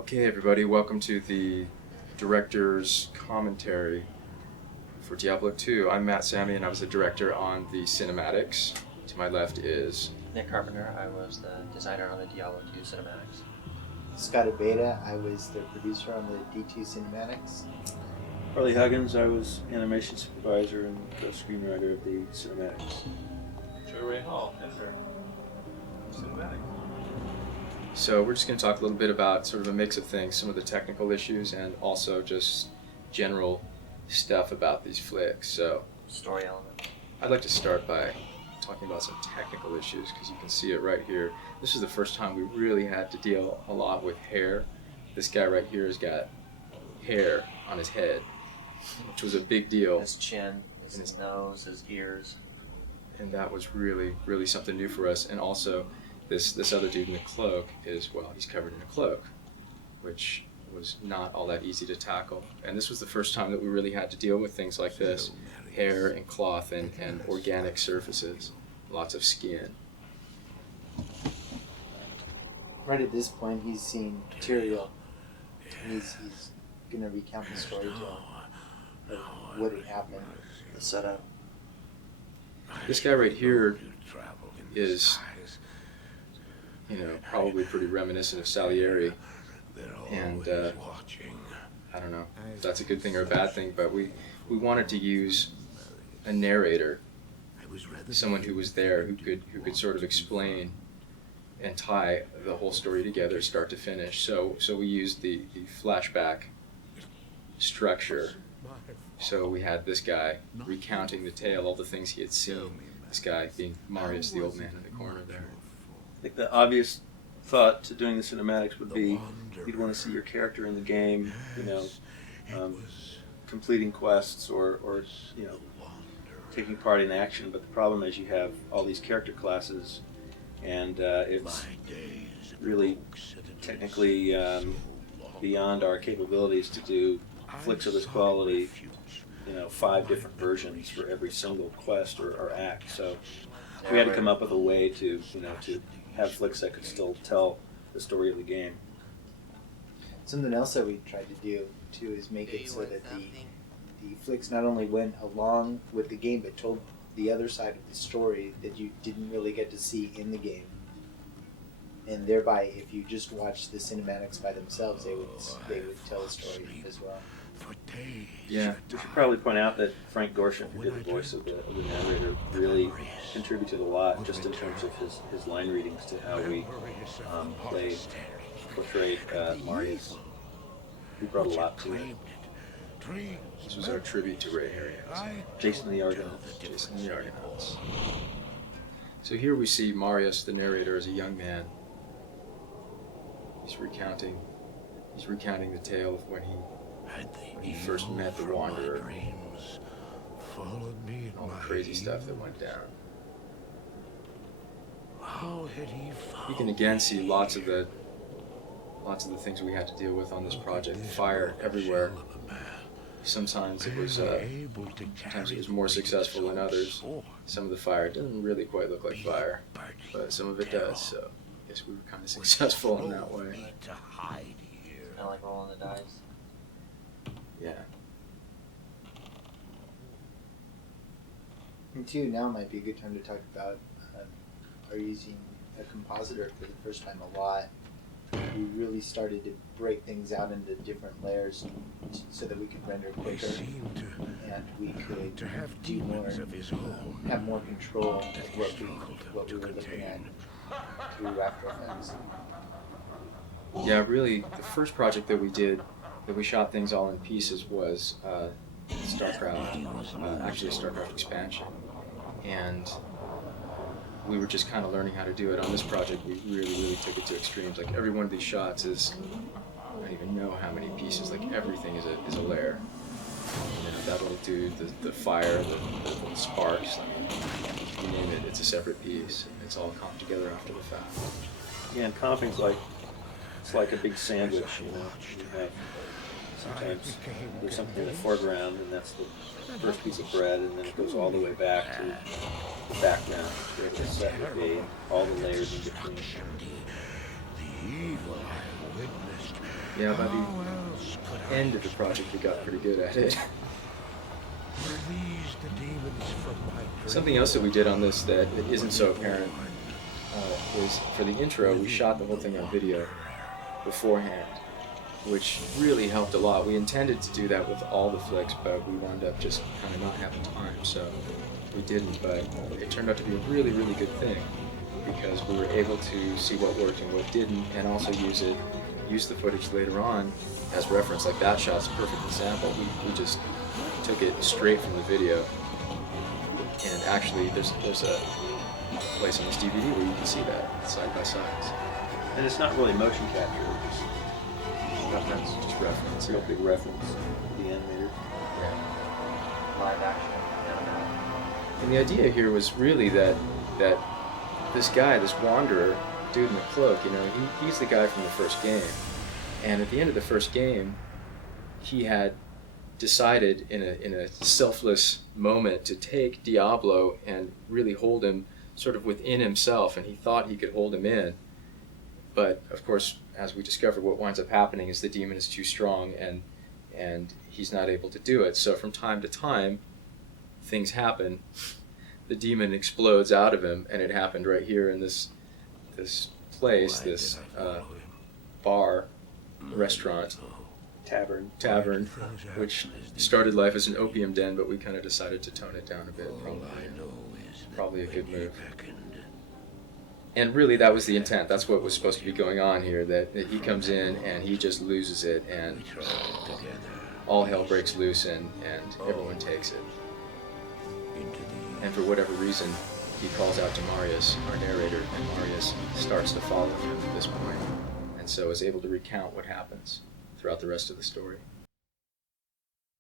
Okay, everybody, welcome to the director's commentary for Diablo II. I'm Matt Sammy, and I was the director on the cinematics. To my left is Nick Carpenter. I was the designer on the Diablo II cinematics. Scott Abeda, I was the producer on the D2 cinematics. Harley Huggins, I was animation supervisor and the screenwriter of the cinematics. Joe Ray Hall, editor. Cinematic. So we're just going to talk a little bit about sort of a mix of things, some of the technical issues, and also just general stuff about these flicks. So Story element. I'd like to start by talking about some technical issues, because you can see it right here. This is the first time we really had to deal a lot with hair. This guy right here has got hair on his head, which was a big deal. His chin, his nose, his ears. And that was really, really something new for us. And also, this other dude in the cloak is, well, he's covered in a cloak, which was not all that easy to tackle. And this was the first time that we really had to deal with things like this, hair and cloth and organic surfaces, lots of skin. Right at this point, he's seen Tyrael. He's going to recount the story to him of what had happened. The setup. This guy right here is, probably pretty reminiscent of Salieri. And I don't know if that's a good thing or a bad thing, but we wanted to use a narrator, someone who was there, who could sort of explain and tie the whole story together, start to finish. So we used the flashback structure. So we had this guy recounting the tale, all the things he had seen. This guy being Marius, the old man in the corner there. I think the obvious thought to doing the cinematics would be you'd want to see your character in the game, completing quests or taking part in action. But the problem is you have all these character classes, and it's really technically beyond our capabilities to do flicks of this quality, 5 different versions for every single quest or act. So we had to come up with a way to have flicks that could still tell the story of the game. Something else that we tried to do, too, is make it so that the flicks not only went along with the game, but told the other side of the story that you didn't really get to see in the game. And thereby, if you just watched the cinematics by themselves, they would tell a story as well. Yeah, we should probably point out that Frank Gorshin, who did the voice of the narrator, really contributed a lot just in terms of his line readings to how we portrayed Marius. He brought a lot to it. This was our tribute to Ray Harryhausen. Jason the Argonaut. Jason the Argonauts. So here we see Marius, the narrator, as a young man. He's recounting the tale of when he first met the Wanderer. All the crazy stuff that went down. You can again see lots of the things we had to deal with on this project. Fire everywhere. Sometimes it was more successful than others. Some of the fire doesn't really quite look like fire, but some of it does. So I guess we were kind of successful in that way. Kind of like rolling the dice. Yeah. And too, now might be a good time to talk about our using a compositor for the first time a lot. We really started to break things out into different layers so that we could render quicker, and we could do more, have more control of what we were looking at through After Effects. Yeah, really, the first project that we shot things all in pieces was StarCraft, actually a StarCraft expansion. And we were just kind of learning how to do it. On this project, we really, really took it to extremes. Like every one of these shots is, I don't even know how many pieces, like everything is a layer. That little dude, the fire, the sparks, you name it, it's a separate piece. It's all comped together after the fact. Yeah, and comping's it's like a big sandwich, You have sometimes there's something in the foreground, and that's the first piece of bread, and then it goes all the way back to the background, where the set would be, all the layers in between. Yeah, by the end of the project, we got pretty good at it. Something else that we did on this that isn't so apparent is for the intro, we shot the whole thing on video beforehand, which really helped a lot. We intended to do that with all the flicks, but we wound up just kind of not having time, so we didn't. But it turned out to be a really, really good thing because we were able to see what worked and what didn't, and also use the footage later on as reference. Like that shot's a perfect example. We just took it straight from the video, and actually there's a place on this DVD where you can see that side by sides. And it's not really motion capture, it's Reference. Just reference. a real big reference to the animator. Yeah. Live action. Animatic. And the idea here was really that this guy, this wanderer, dude in the cloak, you know, he's the guy from the first game. And at the end of the first game, he had decided in a selfless moment to take Diablo and really hold him sort of within himself, and he thought he could hold him in. But of course, as we discovered, what winds up happening is the demon is too strong and he's not able to do it. So from time to time, things happen. The demon explodes out of him, and it happened right here in this place, this bar, restaurant, tavern, which started life as an opium den, but we kind of decided to tone it down a bit. Probably a good move. And really, that was the intent. That's what was supposed to be going on here, that he comes in and he just loses it, and all hell breaks loose, and everyone takes it. And for whatever reason, he calls out to Marius, our narrator, and Marius starts to follow him at this point, and so is able to recount what happens throughout the rest of the story.